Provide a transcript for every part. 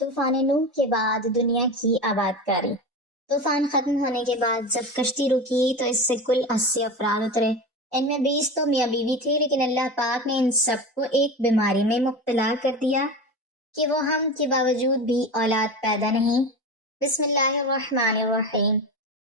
طوفان نوح کے بعد دنیا کی آباد کاری۔ طوفان ختم ہونے کے بعد جب کشتی رکی تو اس سے کل 80 افراد اترے۔ ان میں 20 تو میاں بیوی تھے، لیکن اللہ پاک نے ان سب کو ایک بیماری میں مبتلا کر دیا کہ وہ ہم کے باوجود بھی اولاد پیدا نہیں۔ بسم اللہ الرحمن الرحیم۔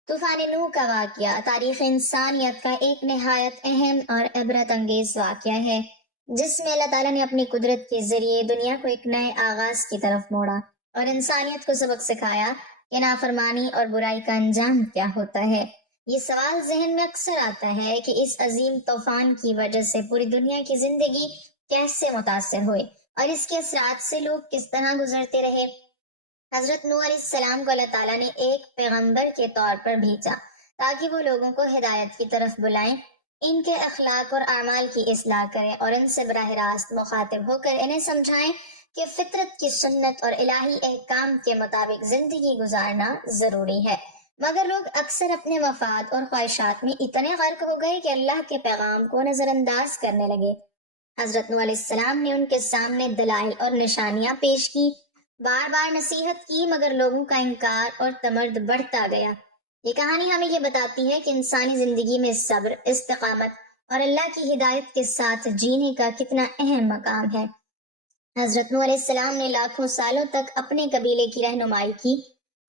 طوفان نوح کا واقعہ تاریخ انسانیت کا ایک نہایت اہم اور عبرت انگیز واقعہ ہے، جس میں اللہ تعالیٰ نے اپنی قدرت کے ذریعے دنیا کو ایک نئے آغاز کی طرف موڑا اور انسانیت کو سبق سکھایا کہ نافرمانی اور برائی کا انجام کیا ہوتا ہے۔ یہ سوال ذہن میں اکثر آتا ہے کہ اس عظیم طوفان کی وجہ سے پوری دنیا کی زندگی کیسے متاثر ہوئی اور اس کے اثرات سے لوگ کس طرح گزرتے رہے۔ حضرت نوح علیہ السلام کو اللہ تعالیٰ نے ایک پیغمبر کے طور پر بھیجا تاکہ وہ لوگوں کو ہدایت کی طرف بلائیں، ان کے اخلاق اور اعمال کی اصلاح کریں اور ان سے براہ راست مخاطب ہو کر انہیں سمجھائیں کہ فطرت کی سنت اور الہی احکام کے مطابق زندگی گزارنا ضروری ہے۔ مگر لوگ اکثر اپنے مفاد اور خواہشات میں اتنے غرق ہو گئے کہ اللہ کے پیغام کو نظر انداز کرنے لگے۔ حضرت نوح علیہ السلام نے ان کے سامنے دلائل اور نشانیاں پیش کی، بار بار نصیحت کی، مگر لوگوں کا انکار اور تمرد بڑھتا گیا۔ یہ کہانی ہمیں یہ بتاتی ہے کہ انسانی زندگی میں صبر، استقامت اور اللہ کی ہدایت کے ساتھ جینے کا کتنا اہم مقام ہے۔ حضرت نوح علیہ السلام نے لاکھوں سالوں تک اپنے قبیلے کی رہنمائی کی،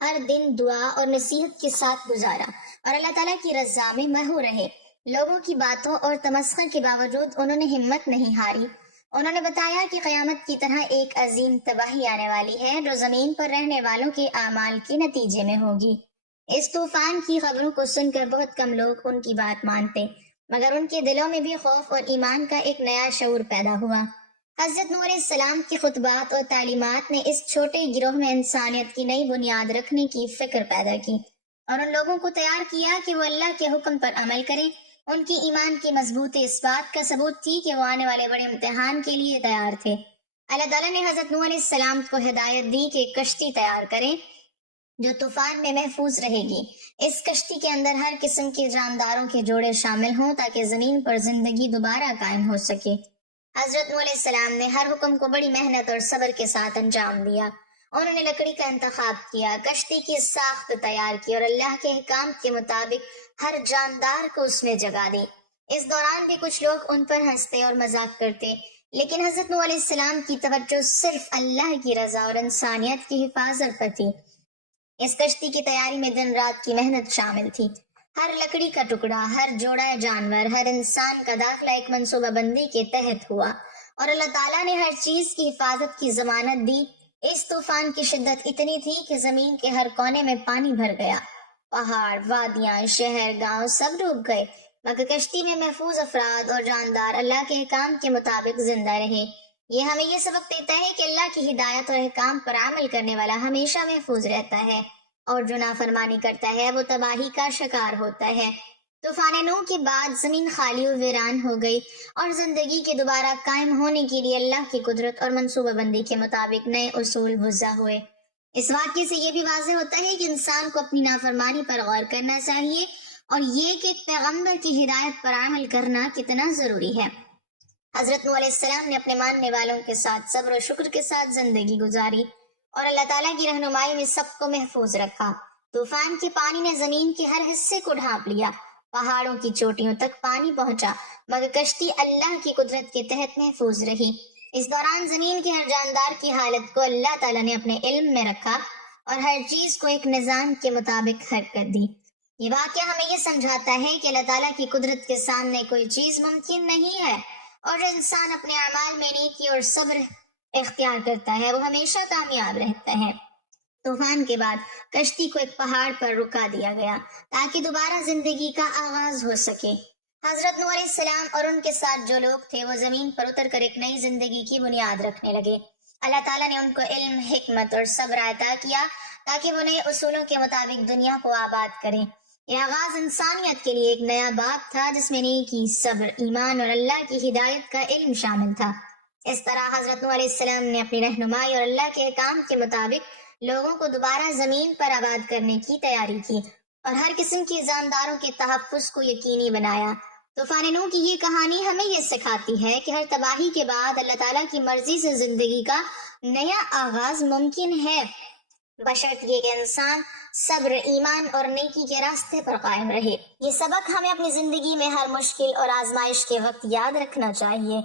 ہر دن دعا اور نصیحت کے ساتھ گزارا اور اللہ تعالیٰ کی رضا میں محو رہے۔ لوگوں کی باتوں اور تمسخر کے باوجود انہوں نے ہمت نہیں ہاری۔ انہوں نے بتایا کہ قیامت کی طرح ایک عظیم تباہی آنے والی ہے جو زمین پر رہنے والوں کے اعمال کے نتیجے میں ہوگی۔ اس طوفان کی خبروں کو سن کر بہت کم لوگ ان کی بات مانتے، مگر ان کے دلوں میں بھی خوف اور ایمان کا ایک نیا شعور پیدا ہوا۔ حضرت نوح علیہ السلام کی خطبات اور تعلیمات نے اس چھوٹے گروہ میں انسانیت کی نئی بنیاد رکھنے کی فکر پیدا کی اور ان لوگوں کو تیار کیا کہ وہ اللہ کے حکم پر عمل کریں۔ ان کی ایمان کی مضبوطی اس بات کا ثبوت تھی کہ وہ آنے والے بڑے امتحان کے لیے تیار تھے۔ اللہ تعالیٰ نے حضرت نوح علیہ السلام کو ہدایت دی کہ کشتی تیار کریں جو طوفان میں محفوظ رہے گی۔ اس کشتی کے اندر ہر قسم کے جانداروں کے جوڑے شامل ہوں تاکہ زمین پر زندگی دوبارہ قائم ہو سکے۔ حضرت نوح علیہ السلام نے ہر حکم کو بڑی محنت اور صبر کے ساتھ انجام دیا۔ انہوں نے لکڑی کا انتخاب کیا، کشتی کی ساخت تیار کی اور اللہ کے احکام کے مطابق ہر جاندار کو اس میں جگہ دی۔ اس دوران بھی کچھ لوگ ان پر ہنستے اور مذاق کرتے، لیکن حضرت نوح علیہ السلام کی توجہ صرف اللہ کی رضا اور انسانیت کی حفاظت پر تھی۔ اس کشتی کی تیاری میں دن رات کی محنت شامل تھی۔ ہر لکڑی کا ٹکڑا، ہر جوڑا جانور، ہر انسان کا داخلہ ایک منصوبہ بندی کے تحت ہوا اور اللہ تعالیٰ نے ہر چیز کی حفاظت کی ضمانت دی۔ اس طوفان کی شدت اتنی تھی کہ زمین کے ہر کونے میں پانی بھر گیا، پہاڑ، وادیاں، شہر، گاؤں سب ڈوب گئے، مگر کشتی میں محفوظ افراد اور جاندار اللہ کے احکام کے مطابق زندہ رہے۔ یہ ہمیں یہ سبق دیتا ہے کہ اللہ کی ہدایت اور احکام پر عمل کرنے والا ہمیشہ محفوظ رہتا ہے اور جو نافرمانی کرتا ہے وہ تباہی کا شکار ہوتا ہے۔ طوفان نوح کے بعد زمین خالی و ویران ہو گئی اور زندگی کے دوبارہ قائم ہونے کے لیے اللہ کی قدرت اور منصوبہ بندی کے مطابق نئے اصول وضع ہوئے۔ اس واقعے سے یہ بھی واضح ہوتا ہے کہ انسان کو اپنی نافرمانی پر غور کرنا چاہیے اور یہ کہ ایک پیغمبر کی ہدایت پر عمل کرنا کتنا ضروری ہے۔ حضرت نوح علیہ السلام نے اپنے ماننے والوں کے ساتھ صبر و شکر کے ساتھ زندگی گزاری اور اللہ تعالیٰ کی رہنمائی میں سب کو محفوظ رکھا۔ طوفان کے پانی نے زمین کے ہر حصے کو ڈھانپ لیا، پہاڑوں کی چوٹیوں تک پانی پہنچا، مگر کشتی اللہ کی قدرت کے تحت محفوظ رہی۔ اس دوران زمین کے ہر جاندار کی حالت کو اللہ تعالیٰ نے اپنے علم میں رکھا اور ہر چیز کو ایک نظام کے مطابق حرکت دی۔ یہ واقعہ ہمیں یہ سمجھاتا ہے کہ اللہ تعالیٰ کی قدرت کے سامنے کوئی چیز ممکن نہیں ہے اور جو انسان اپنے اعمال میں نیکی اور صبر اختیار کرتا ہے وہ ہمیشہ کامیاب رہتا ہے۔ طوفان کے بعد کشتی کو ایک پہاڑ پر رکا دیا گیا تاکہ دوبارہ زندگی کا آغاز ہو سکے۔ حضرت نوح علیہ السلام اور ان کے ساتھ جو لوگ تھے وہ زمین پر اتر کر ایک نئی زندگی کی بنیاد رکھنے لگے۔ اللہ تعالیٰ نے ان کو علم، حکمت اور صبر عطا کیا تاکہ وہ نئے اصولوں کے مطابق دنیا کو آباد کریں۔ یہ آغاز انسانیت کے لیے ایک نیا باب تھا جس میں نیکی، صبر، ایمان اور اللہ کی ہدایت کا علم شامل تھا۔ اس طرح حضرت نوح علیہ السلام نے اپنی رہنمائی اور اللہ کے احکام کے مطابق لوگوں کو دوبارہ زمین پر آباد کرنے کی تیاری کی اور ہر قسم کی جانداروں کے تحفظ کو یقینی بنایا۔ طوفان نوح کی یہ کہانی ہمیں یہ سکھاتی ہے کہ ہر تباہی کے بعد اللہ تعالیٰ کی مرضی سے زندگی کا نیا آغاز ممکن ہے، بشرط یہ کہ انسان صبر، ایمان اور نیکی کے راستے پر قائم رہے۔ یہ سبق ہمیں اپنی زندگی میں ہر مشکل اور آزمائش کے وقت یاد رکھنا چاہیے۔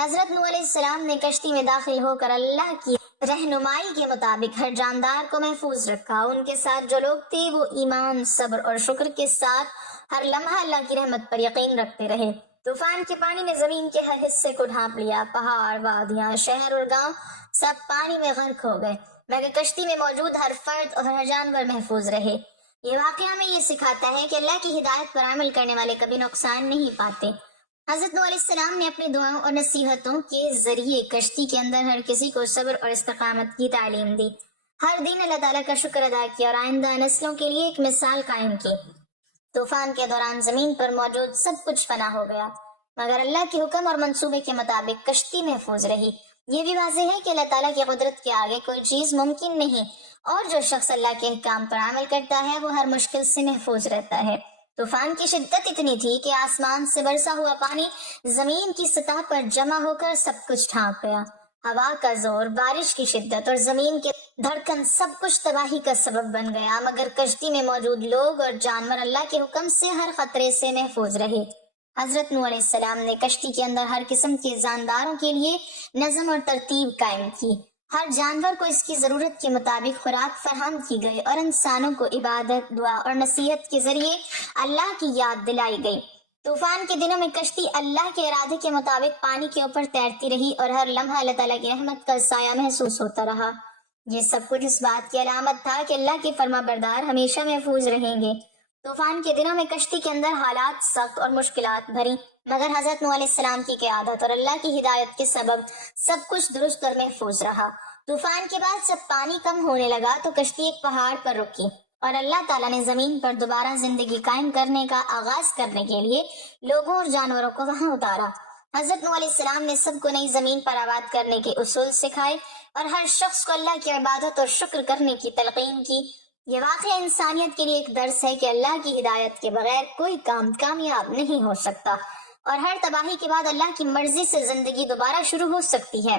حضرت نوح علیہ السلام نے کشتی میں داخل ہو کر اللہ کی رہنمائی کے مطابق ہر جاندار کو محفوظ رکھا۔ ان کے ساتھ جو لوگ تھے وہ ایمان، صبر اور شکر کے ساتھ ہر لمحہ اللہ کی رحمت پر یقین رکھتے رہے۔ طوفان کے پانی نے زمین کے ہر حصے کو ڈھانپ لیا، پہاڑ، وادیاں، شہر اور گاؤں سب پانی میں غرق ہو گئے، مگر کشتی میں موجود ہر فرد اور ہر جانور محفوظ رہے۔ یہ واقعہ ہمیں یہ سکھاتا ہے کہ اللہ کی ہدایت پر عمل کرنے والے کبھی نقصان نہیں پاتے۔ حضرت نوح علیہ السلام نے اپنی دعاؤں اور نصیحتوں کے ذریعے کشتی کے اندر ہر کسی کو صبر اور استقامت کی تعلیم دی، ہر دن اللہ تعالیٰ کا شکر ادا کیا اور آئندہ نسلوں کے لیے ایک مثال قائم کی۔ طوفان کے دوران زمین پر موجود سب کچھ فنا ہو گیا، مگر اللہ کے حکم اور منصوبے کے مطابق کشتی محفوظ رہی۔ یہ بھی واضح ہے کہ اللہ تعالیٰ کی قدرت کے آگے کوئی چیز ممکن نہیں، اور جو شخص اللہ کے احکام پر عمل کرتا ہے وہ ہر مشکل سے محفوظ رہتا ہے۔ طوفان کی شدت اتنی تھی کہ آسمان سے برسا ہوا پانی زمین کی سطح پر جمع ہو کر سب کچھ ڈھانپ گیا۔ ہوا کا زور، بارش کی شدت اور زمین کے دھڑکن سب کچھ تباہی کا سبب بن گیا، مگر کشتی میں موجود لوگ اور جانور اللہ کے حکم سے ہر خطرے سے محفوظ رہے۔ حضرت نوح علیہ السلام نے کشتی کے اندر ہر قسم کے جانداروں کے لیے نظم اور ترتیب قائم کی، ہر جانور کو اس کی ضرورت کے مطابق خوراک فراہم کی گئی اور انسانوں کو عبادت، دعا اور نصیحت کے ذریعے اللہ کی یاد دلائی گئی۔ طوفان کے دنوں میں کشتی اللہ کے ارادے کے مطابق پانی کے اوپر تیرتی رہی اور ہر لمحہ اللہ تعالیٰ کی رحمت کا سایہ محسوس ہوتا رہا۔ یہ سب کچھ اس بات کی علامت تھا کہ اللہ کے فرما بردار ہمیشہ محفوظ رہیں گے۔ طوفان کے دنوں میں کشتی کے اندر حالات سخت اور مشکلات بھری، مگر حضرت نوح علیہ السلام کی قیادت اور اللہ کی ہدایت کے سبب سب کچھ درست اور محفوظ رہا۔ طوفان کے بعد جب پانی کم ہونے لگا تو کشتی ایک پہاڑ پر رکی اور اللہ تعالیٰ نے زمین پر دوبارہ زندگی قائم کرنے کا آغاز کرنے کے لیے لوگوں اور جانوروں کو وہاں اتارا۔ حضرت نوح علیہ السلام نے سب کو نئی زمین پر آباد کرنے کے اصول سکھائے اور ہر شخص کو اللہ کی عبادت اور شکر کرنے کی تلقین کی۔ یہ واقعہ انسانیت کے لیے ایک درس ہے کہ اللہ کی ہدایت کے بغیر کوئی کام کامیاب نہیں ہو سکتا، اور ہر تباہی کے بعد اللہ کی مرضی سے زندگی دوبارہ شروع ہو سکتی ہے۔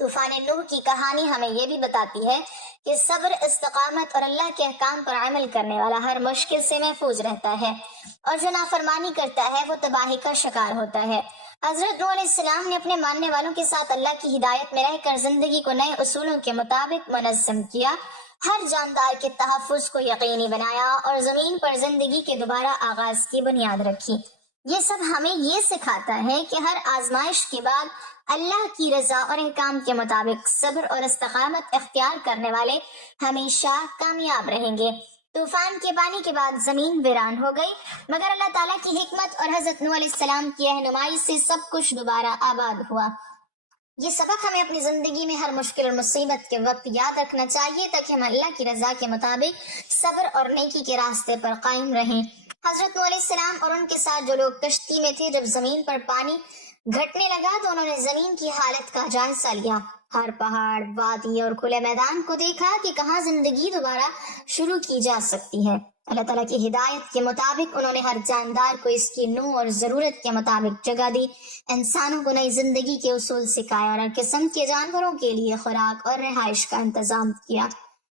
طوفان نوح کی کہانی ہمیں یہ بھی بتاتی ہے کہ صبر، استقامت اور اللہ کے احکام پر عمل کرنے والا ہر مشکل سے محفوظ رہتا ہے، اور جو نافرمانی کرتا ہے وہ تباہی کا شکار ہوتا ہے۔ حضرت نوح علیہ السلام نے اپنے ماننے والوں کے ساتھ اللہ کی ہدایت میں رہ کر زندگی کو نئے اصولوں کے مطابق منظم کیا، ہر جاندار کے تحفظ کو یقینی بنایا اور زمین پر زندگی کے دوبارہ آغاز کی بنیاد رکھی۔ یہ سب ہمیں یہ سکھاتا ہے کہ ہر آزمائش کے بعد اللہ کی رضا اور احکام کے مطابق صبر اور استقامت اختیار کرنے والے ہمیشہ کامیاب رہیں گے۔ طوفان کے پانی کے بعد زمین ویران ہو گئی، مگر اللہ تعالیٰ کی حکمت اور حضرت نوح علیہ السلام کی رہنمائی سے سب کچھ دوبارہ آباد ہوا۔ یہ سبق ہمیں اپنی زندگی میں ہر مشکل اور مصیبت کے وقت یاد رکھنا چاہیے تاکہ ہم اللہ کی رضا کے مطابق صبر اور نیکی کے راستے پر قائم رہیں۔ حضرت نوح علیہ السلام اور ان کے ساتھ جو لوگ کشتی میں تھے، جب زمین پر پانی گھٹنے لگا تو انہوں نے زمین کی حالت کا جائزہ لیا، ہر پہاڑ، وادی اور کھلے میدان کو دیکھا کہ کہاں زندگی دوبارہ شروع کی جا سکتی ہے۔ اللہ تعالیٰ کی ہدایت کے مطابق انہوں نے ہر جاندار کو اس کی نوع اور ضرورت کے مطابق جگہ دی، انسانوں کو نئی زندگی کے اصول سکھائے اور ہر قسم کے جانوروں کے لیے خوراک اور رہائش کا انتظام کیا۔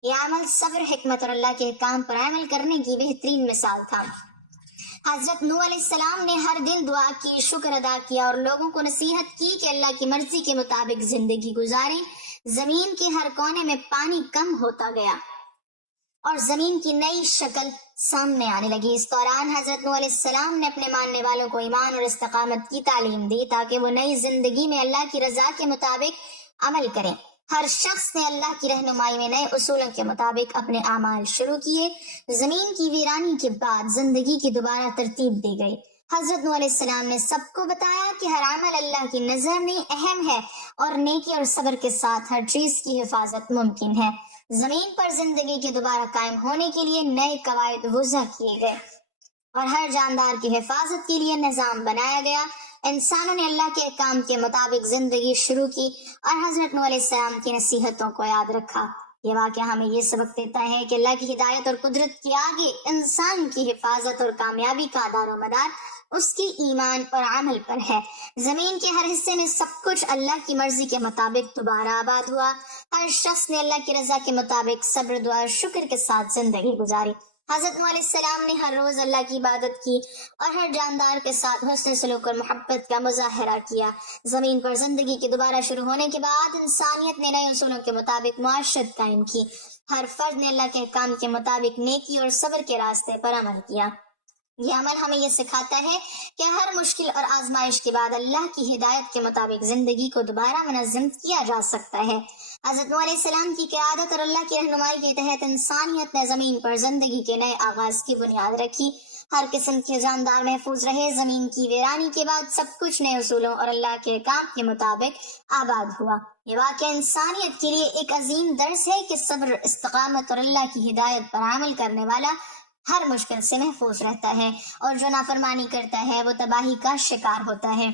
یہ عمل صبر، حکمت اور اللہ کے احکام پر عمل کرنے کی بہترین مثال تھا۔ حضرت نوح علیہ السلام نے ہر دن دعا کی، شکر ادا کیا اور لوگوں کو نصیحت کی کہ اللہ کی مرضی کے مطابق زندگی گزاریں۔ زمین کے ہر کونے میں پانی کم ہوتا گیا اور زمین کی نئی شکل سامنے آنے لگی۔ اس دوران حضرت نوح علیہ السلام نے اپنے ماننے والوں کو ایمان اور استقامت کی تعلیم دی تاکہ وہ نئی زندگی میں اللہ کی رضا کے مطابق عمل کریں۔ ہر شخص نے اللہ کی رہنمائی میں نئے اصولوں کے مطابق اپنے اعمال شروع کیے۔ زمین کی ویرانی کے بعد زندگی کی دوبارہ ترتیب دی گئی۔ حضرت نوح علیہ السلام نے سب کو بتایا کہ ہر عمل اللہ کی نظر میں اہم ہے اور نیکی اور صبر کے ساتھ ہر چیز کی حفاظت ممکن ہے۔ زمین پر زندگی کے دوبارہ قائم ہونے کے لیے نئے قواعد وضع کیے گئے اور ہر جاندار کی حفاظت کے لیے نظام بنایا گیا۔ انسانوں نے اللہ کے احکام کے مطابق زندگی شروع کی اور حضرت نوح علیہ السلام کی نصیحتوں کو یاد رکھا۔ یہ واقعہ ہمیں یہ سبق دیتا ہے کہ اللہ کی ہدایت اور قدرت کے آگے انسان کی حفاظت اور کامیابی کا دار و مدار اس کے ایمان اور عمل پر ہے۔ زمین کے ہر حصے میں سب کچھ اللہ کی مرضی کے مطابق دوبارہ آباد ہوا۔ ہر شخص نے اللہ کی رضا کے مطابق صبر، دعا اور شکر کے ساتھ زندگی گزاری۔ حضرت نوح علیہ السلام نے ہر روز اللہ کی عبادت کی اور ہر جاندار کے ساتھ حسن سلوک اور محبت کا مظاہرہ کیا۔ زمین پر زندگی کے دوبارہ شروع ہونے کے بعد انسانیت نے نئے اصولوں کے مطابق معاشرت قائم کی۔ ہر فرد نے اللہ کے احکام کے مطابق نیکی اور صبر کے راستے پر عمل کیا۔ یہ عمل ہمیں یہ سکھاتا ہے کہ ہر مشکل اور آزمائش کے بعد اللہ کی ہدایت کے مطابق زندگی کو دوبارہ منظم کیا جا سکتا ہے۔ حضرت نوح علیہ السلام کی قیادت اور اللہ کی رہنمائی کے تحت انسانیت نے زمین پر زندگی کے نئے آغاز کی بنیاد رکھی۔ ہر قسم کے جاندار محفوظ رہے۔ زمین کی ویرانی کے بعد سب کچھ نئے اصولوں اور اللہ کے احکام کے مطابق آباد ہوا۔ یہ واقعہ انسانیت کے لیے ایک عظیم درس ہے کہ صبر، استقامت اور اللہ کی ہدایت پر عمل کرنے والا ہر مشکل سے محفوظ رہتا ہے، اور جو نافرمانی کرتا ہے وہ تباہی کا شکار ہوتا ہے۔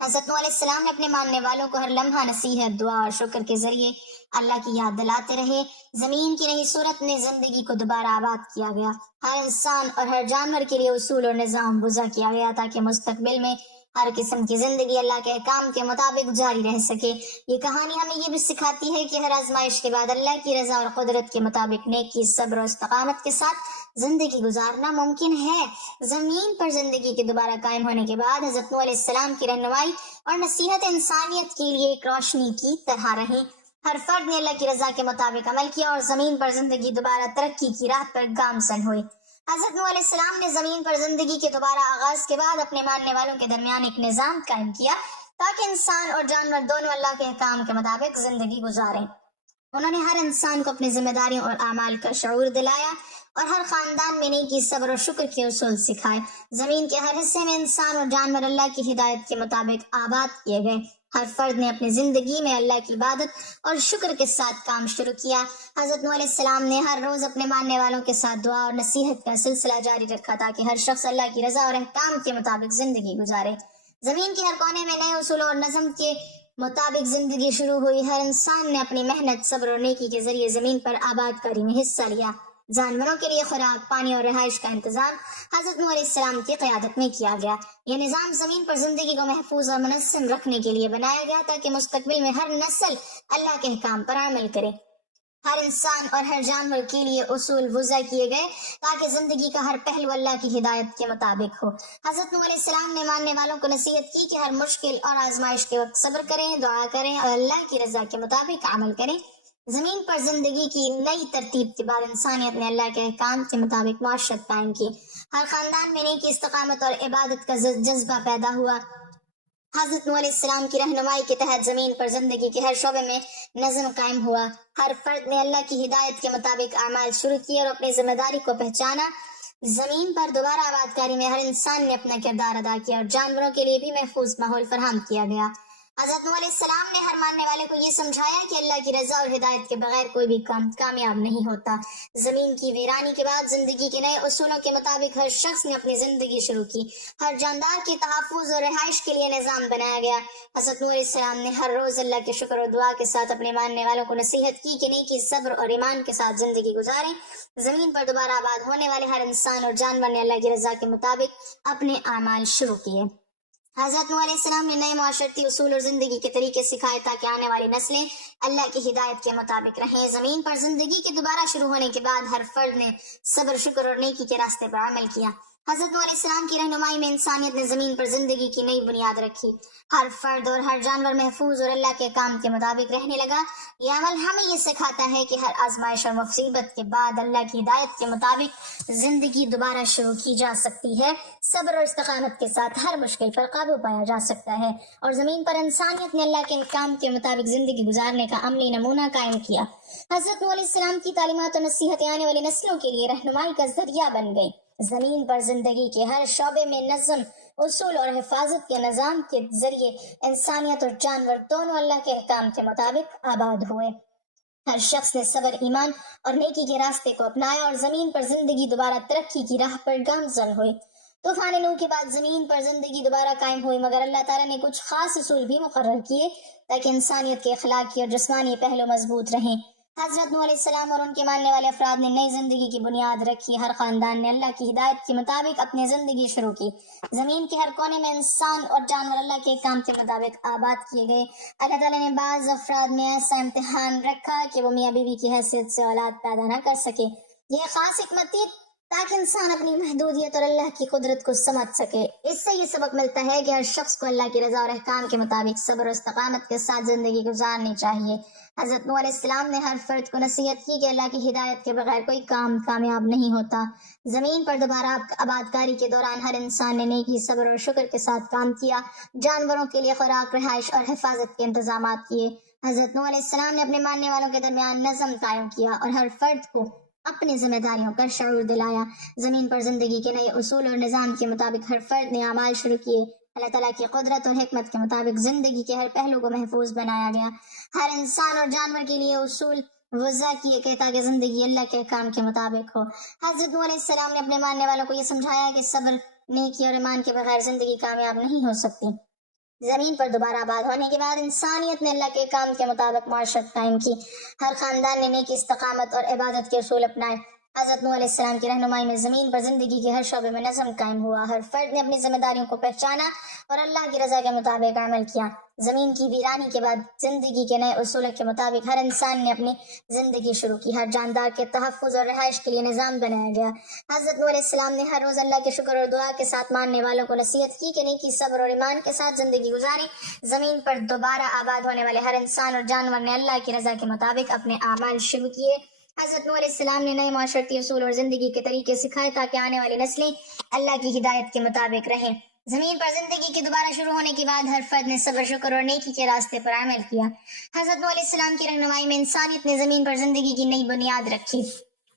حضرت نوح علیہ السلام نے اپنے ماننے والوں کو ہر لمحہ نصیحت، دعا اور شکر کے ذریعے اللہ کی یاد دلاتے رہے۔ زمین کی نئی صورت میں زندگی کو دوبارہ آباد کیا گیا۔ ہر انسان اور ہر جانور کے لیے اصول اور نظام وضع کیا گیا تاکہ مستقبل میں ہر قسم کی زندگی اللہ کے احکام کے مطابق جاری رہ سکے۔ یہ کہانی ہمیں یہ بھی سکھاتی ہے کہ ہر آزمائش کے بعد اللہ کی رضا اور قدرت کے مطابق نیکی، صبر اور استقامت کے ساتھ زندگی گزارنا ممکن ہے۔ زمین پر زندگی کے دوبارہ قائم ہونے کے بعد حضرت نوح علیہ السلام کی رہنمائی اور نصیحت انسانیت کے لیے ایک روشنی کی طرح رہی۔ ہر فرد نے اللہ کی رضا کے مطابق عمل کیا اور زمین پر زندگی دوبارہ ترقی کی راہ پر گامزن ہوئی۔ حضرت نوح علیہ السلام نے زمین پر زندگی کے دوبارہ آغاز کے بعد اپنے ماننے والوں کے درمیان ایک نظام قائم کیا تاکہ انسان اور جانور دونوں اللہ کے احکام کے مطابق زندگی گزاریں۔ انہوں نے ہر انسان کو اپنی ذمہ داریوں اور اعمال کا شعور دلایا اور ہر خاندان میں نیکی، صبر اور شکر کے اصول سکھائے۔ زمین کے ہر حصے میں انسان اور جانور اللہ کی ہدایت کے مطابق آباد کیے گئے۔ ہر فرد نے اپنی زندگی میں اللہ کی عبادت اور شکر کے ساتھ کام شروع کیا۔ حضرت نوح علیہ السلام نے ہر روز اپنے ماننے والوں کے ساتھ دعا اور نصیحت کا سلسلہ جاری رکھا تاکہ ہر شخص اللہ کی رضا اور احکام کے مطابق زندگی گزارے۔ زمین کے ہر کونے میں نئے اصولوں اور نظم کے مطابق زندگی شروع ہوئی۔ ہر انسان نے اپنی محنت، صبر اور نیکی کے ذریعے زمین پر آباد کاری میں حصہ لیا۔ جانوروں کے لیے خوراک، پانی اور رہائش کا انتظام حضرت نوح علیہ السلام کی قیادت میں کیا گیا۔ یہ نظام زمین پر زندگی کو محفوظ اور منظم رکھنے کے لیے بنایا گیا تاکہ مستقبل میں ہر نسل اللہ کے احکام پر عمل کرے۔ ہر انسان اور ہر جانور کے لیے اصول وضع کیے گئے تاکہ زندگی کا ہر پہلو اللہ کی ہدایت کے مطابق ہو۔ حضرت نوح علیہ السلام نے ماننے والوں کو نصیحت کی کہ ہر مشکل اور آزمائش کے وقت صبر کریں، دعا کریں اور اللہ کی رضا کے مطابق عمل کریں۔ زمین پر زندگی کی نئی ترتیب کے بعد انسانیت نے اللہ کے احکام کے مطابق معاشرت قائم کی۔ ہر خاندان میں نیکی، استقامت اور عبادت کا جذبہ پیدا ہوا۔ حضرت نوح علیہ السلام کی رہنمائی کے تحت زمین پر زندگی کے ہر شعبے میں نظم قائم ہوا۔ ہر فرد نے اللہ کی ہدایت کے مطابق اعمال شروع کیے اور اپنی ذمہ داری کو پہچانا۔ زمین پر دوبارہ آباد کاری میں ہر انسان نے اپنا کردار ادا کیا اور جانوروں کے لیے بھی محفوظ ماحول فراہم کیا گیا۔ حضرت نوح علیہ السلام نے ہر ماننے والے کو یہ سمجھایا کہ اللہ کی رضا اور ہدایت کے بغیر کوئی بھی کام کامیاب نہیں ہوتا۔ زمین کی ویرانی کے بعد زندگی کے نئے اصولوں کے مطابق ہر شخص نے اپنی زندگی شروع کی۔ ہر جاندار کے تحفظ اور رہائش کے لیے نظام بنایا گیا۔ حضرت نوح علیہ السلام نے ہر روز اللہ کے شکر اور دعا کے ساتھ اپنے ماننے والوں کو نصیحت کی کہ نیکی، صبر اور ایمان کے ساتھ زندگی گزاریں۔ زمین پر دوبارہ آباد ہونے والے ہر انسان اور جانور نے اللہ کی رضا کے مطابق اپنے اعمال شروع کیے۔ حضرت نوح علیہ السلام نے نئے معاشرتی اصول اور زندگی کے طریقے سکھائے تاکہ آنے والی نسلیں اللہ کی ہدایت کے مطابق رہیں۔ زمین پر زندگی کے دوبارہ شروع ہونے کے بعد ہر فرد نے صبر، شکر اور نیکی کے راستے پر عمل کیا۔ حضرت نوح علیہ السلام کی رہنمائی میں انسانیت نے زمین پر زندگی کی نئی بنیاد رکھی۔ ہر فرد اور ہر جانور محفوظ اور اللہ کے کام کے مطابق رہنے لگا۔ یہ عمل ہمیں یہ سکھاتا ہے کہ ہر آزمائش اور مصیبت کے بعد اللہ کی ہدایت کے مطابق زندگی دوبارہ شروع کی جا سکتی ہے۔ صبر اور استقامت کے ساتھ ہر مشکل پر قابو پایا جا سکتا ہے اور زمین پر انسانیت نے اللہ کے کام کے مطابق زندگی گزارنے کا عملی نمونہ قائم کیا۔ حضرت نوح علیہ السلام کی تعلیمات اور نصیحتیں آنے والی نسلوں کے لیے رہنمائی کا ذریعہ بن گئی۔ زمین پر زندگی کے ہر شعبے میں نظم، اصول اور حفاظت کے نظام کے ذریعے انسانیت اور جانور دونوں اللہ کے احکام کے مطابق آباد ہوئے۔ ہر شخص نے صبر، ایمان اور نیکی کے راستے کو اپنایا اور زمین پر زندگی دوبارہ ترقی کی راہ پر گامزن ہوئی۔ طوفان نوح کے بعد زمین پر زندگی دوبارہ قائم ہوئی، مگر اللہ تعالیٰ نے کچھ خاص اصول بھی مقرر کیے تاکہ انسانیت کے اخلاقی اور جسمانی پہلو مضبوط رہیں۔ حضرت نوح علیہ السلام اور ان کے ماننے والے افراد نے نئی زندگی کی بنیاد رکھی. ہر خاندان نے اللہ کی ہدایت کے مطابق اپنی زندگی شروع کی. زمین کے ہر کونے میں انسان اور جانور اللہ کے کام کے مطابق آباد کیے گئے. اللہ تعالیٰ نے بعض افراد میں ایسا امتحان رکھا کہ وہ میاں بیوی کی حیثیت سے اولاد پیدا نہ کر سکے. یہ خاص حکمت تھی تاکہ انسان اپنی محدودیت اور اللہ کی قدرت کو سمجھ سکے. اس سے یہ سبق ملتا ہے کہ ہر شخص کو اللہ کی رضا اور احکام کے مطابق صبر اور استقامت کے ساتھ زندگی گزارنی چاہیے. حضرت نوح علیہ السلام نے ہر فرد کو نصیحت کی کہ اللہ کی ہدایت کے بغیر کوئی کام کامیاب نہیں ہوتا. زمین پر دوبارہ آبادکاری کے دوران ہر انسان نے نیکی، صبر اور شکر کے ساتھ کام کیا. جانوروں کے لیے خوراک، رہائش اور حفاظت کے انتظامات کیے. حضرت نوح علیہ السلام نے اپنے ماننے والوں کے درمیان نظم قائم کیا اور ہر فرد کو اپنی ذمہ داریوں کا شعور دلایا. زمین پر زندگی کے نئے اصول اور نظام کے مطابق ہر فرد نے اعمال شروع کیے. اللہ تعالیٰ کی قدرت اور حکمت کے مطابق زندگی کے ہر پہلو کو محفوظ بنایا گیا. ہر انسان اور جانور کے لیے اصول وضع کیے گئے تاکہ زندگی اللہ کے کام کے مطابق ہو. حضرت نوح علیہ السلام نے اپنے ماننے والوں کو یہ سمجھایا کہ صبر، نیکی اور ایمان کے بغیر زندگی کامیاب نہیں ہو سکتی. زمین پر دوبارہ آباد ہونے کے بعد انسانیت نے اللہ کے کام کے مطابق معاشرت قائم کی. ہر خاندان نے نیکی، استقامت اور عبادت کے اصول اپنائے. حضرت نوح علیہ السلام کی رہنمائی میں زمین پر زندگی کے ہر شعبے میں نظم قائم ہوا. ہر فرد نے اپنی ذمہ داریوں کو پہچانا اور اللہ کی رضا کے مطابق عمل کیا. زمین کی ویرانی کے بعد زندگی کے نئے اصول کے مطابق ہر انسان نے اپنی زندگی شروع کی. ہر جاندار کے تحفظ اور رہائش کے لیے نظام بنایا گیا. حضرت نوح علیہ السلام نے ہر روز اللہ کے شکر اور دعا کے ساتھ ماننے والوں کو نصیحت کی کہ نیکی، صبر اور ایمان کے ساتھ زندگی گزاری. زمین پر دوبارہ آباد ہونے والے ہر انسان اور جانور نے اللہ کی رضا کے مطابق اپنے اعمال شروع کیے. حضرت نوح علیہ السلام نے نئے معاشرتی اصول اور زندگی کے طریقے سکھائے تاکہ آنے والی نسلیں اللہ کی ہدایت کے مطابق رہیں. زمین پر زندگی کے دوبارہ شروع ہونے کے بعد ہر فرد نے صبر، شکر اور نیکی کے راستے پر عمل کیا. حضرت نوح علیہ السلام کی رہنمائی میں انسانیت نے زمین پر زندگی کی نئی بنیاد رکھی.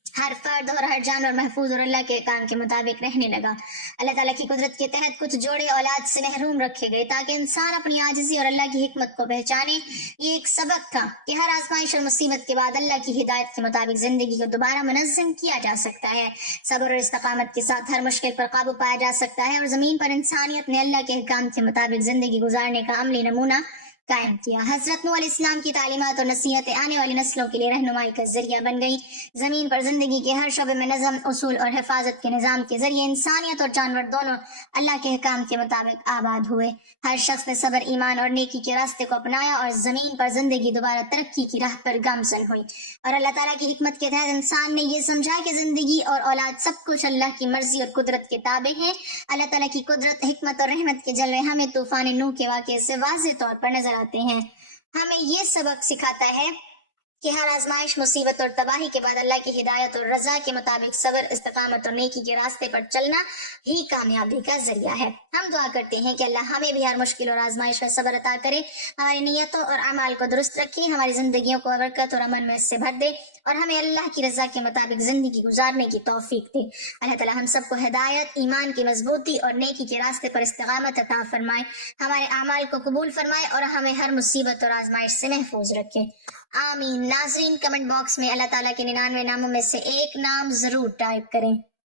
ہر فرد اور ہر جانور محفوظ اور اللہ کے کام کے مطابق رہنے لگا. اللہ تعالیٰ کی قدرت کے تحت کچھ جوڑے اولاد سے محروم رکھے گئے تاکہ انسان اپنی عاجزی اور اللہ کی حکمت کو پہچانے. یہ ایک سبق تھا کہ ہر آزمائش اور مصیبت کے بعد اللہ کی ہدایت کے مطابق زندگی کو دوبارہ منظم کیا جا سکتا ہے. صبر اور استقامت کے ساتھ ہر مشکل پر قابو پایا جا سکتا ہے اور زمین پر انسانیت نے اللہ کے حکام کے مطابق زندگی گزارنے کا عملی نمونہ قائم کیا. حضرت نوح علیہ السلام کی تعلیمات اور نصیحتیں آنے والی نسلوں کے لیے رہنمائی کا ذریعہ بن گئی. زمین پر زندگی کے ہر شعبے میں نظم، اصول اور حفاظت کے نظام کے ذریعے انسانیت اور جانور دونوں اللہ کے حکام کے مطابق آباد ہوئے. ہر شخص نے صبر، ایمان اور نیکی کے راستے کو اپنایا اور زمین پر زندگی دوبارہ ترقی کی راہ پر گامزن ہوئی. اور اللہ تعالیٰ کی حکمت کے تحت انسان نے یہ سمجھا کہ زندگی اور اولاد سب کچھ اللہ کی مرضی اور قدرت کے تابع ہے. اللہ تعالیٰ کی قدرت، حکمت اور رحمت کے جلوے ہمیں طوفان نوح کے واقعے سے واضح طور پر نظر آتے ہیں. ہمیں یہ سبق سکھاتا ہے کہ ہر آزمائش، مصیبت اور تباہی کے بعد اللہ کی ہدایت اور رضا کے مطابق صبر، استقامت اور نیکی کے راستے پر چلنا ہی کامیابی کا ذریعہ ہے. ہم دعا کرتے ہیں کہ اللہ ہمیں بھی ہر مشکل اور آزمائش میں صبر عطا کرے، ہماری نیتوں اور اعمال کو درست رکھے، ہماری زندگیوں کو برکت اور امن میں سے بھر دے اور ہمیں اللہ کی رضا کے مطابق زندگی گزارنے کی توفیق دے. اللہ تعالی ہم سب کو ہدایت، ایمان کی مضبوطی اور نیکی کے راستے پر استقامت عطا فرمائے، ہمارے اعمال کو قبول فرمائے اور ہمیں ہر مصیبت اور آزمائش سے محفوظ رکھے. آمین. ناظرین، کمنٹ باکس میں اللہ تعالیٰ کے 99 ناموں میں سے ایک نام ضرور ٹائپ کریں.